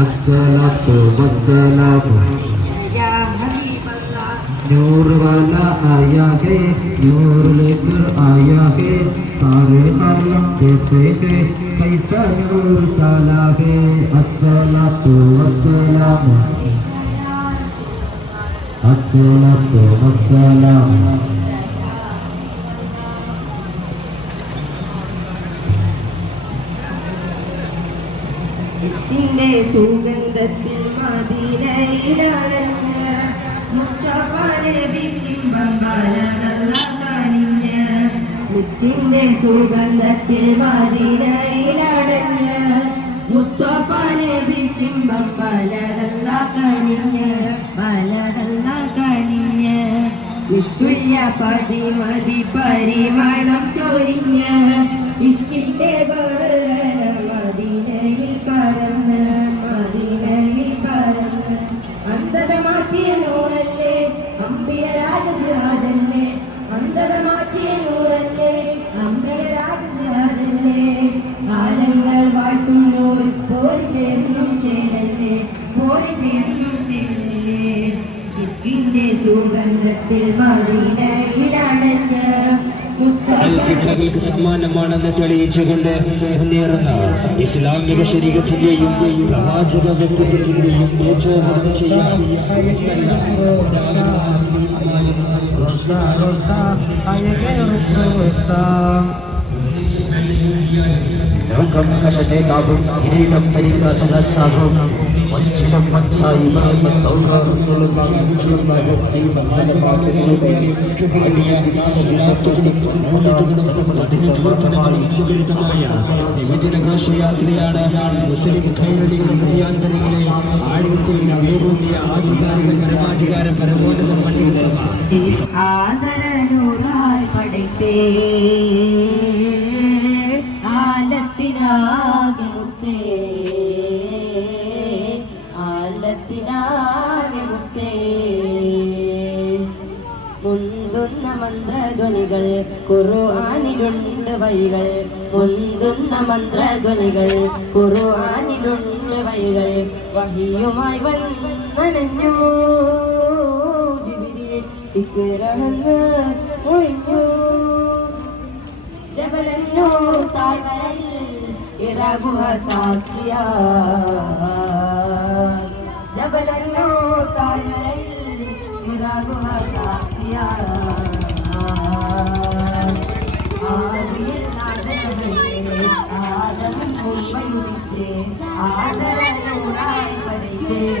असलातो वसलाम नूर वाला आया है नूर लेकर आया है सारे आलम जैसे के कैसा नूर चला है असलातो वसलाम असलातो वसलाम ഇസ്തിന്റെ സുഗന്ധത്തിൽ മദീനയിലടഞ്ഞ് മുസ്തഫ നബി കനിഞ്ഞ് മിസ്കിന്റെ സുഗന്ധത്തിൽ മദീനയിലടഞ്ഞ് മുസ്തഫ കിംബം പലതല്ല കനിഞ്ഞ് പലതല്ല കനിഞ്ഞ് നിസ്തുല്യ പതിമതി പരിമളം ചൊരിഞ്ഞ് ഇഷ്കിന്റെ അൽത്തിബിളകൾക്ക് സമാനമാണെന്ന് തെളിയിച്ചുകൊണ്ട് മുന്നേറുന്ന ഇസ്ലാമിക ശരീരത്തിന്റെയും പ്രവാചക വ്യക്തിത്വത്തിന്റെയും പ്രചോദനം ചെയ്യാൻ കണ്ട നേതാവും കിരീടം ധരിക്കാത്ത രാജാവും വഞ്ചിനം വഞ്ചായി ഘോഷയാത്രയാണ് മുസ്ലിം കൈരളികൾ വഴിയാന്തരങ്ങളെ ആഴത്തിൽ വേരൂന്നിയ ആധികാരിക പരമാധികാര പരമോന്നത പണ്ഡിത സഭ ആദരനൂറായി പടയ്ത്തേ ആലത്തിനാകെ മുത്തേ ആലത്തിനാകെ മുത്തേ മുന്തുന്ന മന്ത്രധ്വനികൾ കുറുവാനിലുണ്ട് വൈകൾ മുന്തുന്ന മന്ത്രധ്വനികൾ കുറുവാനിലുണ്ട് വൈകൾ വഹിയുമായി വന്നണഞ്ഞു. ഇക്കരഹന്ന് ഒഴിഞ്ഞു तेरा गुहा साक्षिया जब लल्लो कायल तेरा गुहा साक्षिया आदर लोराई पड़िते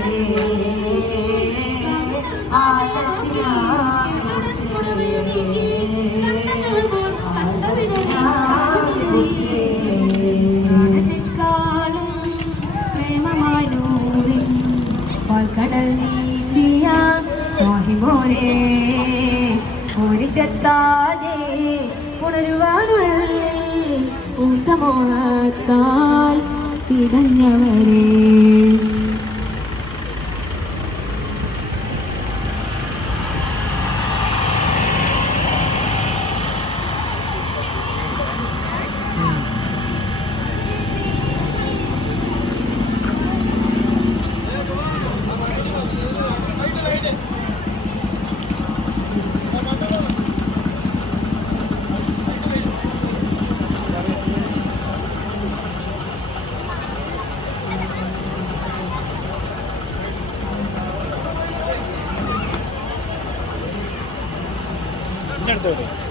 സ്വാഹിമോനെ പോരിശത്താജേ പുണരുവാനുള്ളിൽ പൂത്തമോഹത്താൽ പിടഞ്ഞവരെ. మాట్లాడుతాడు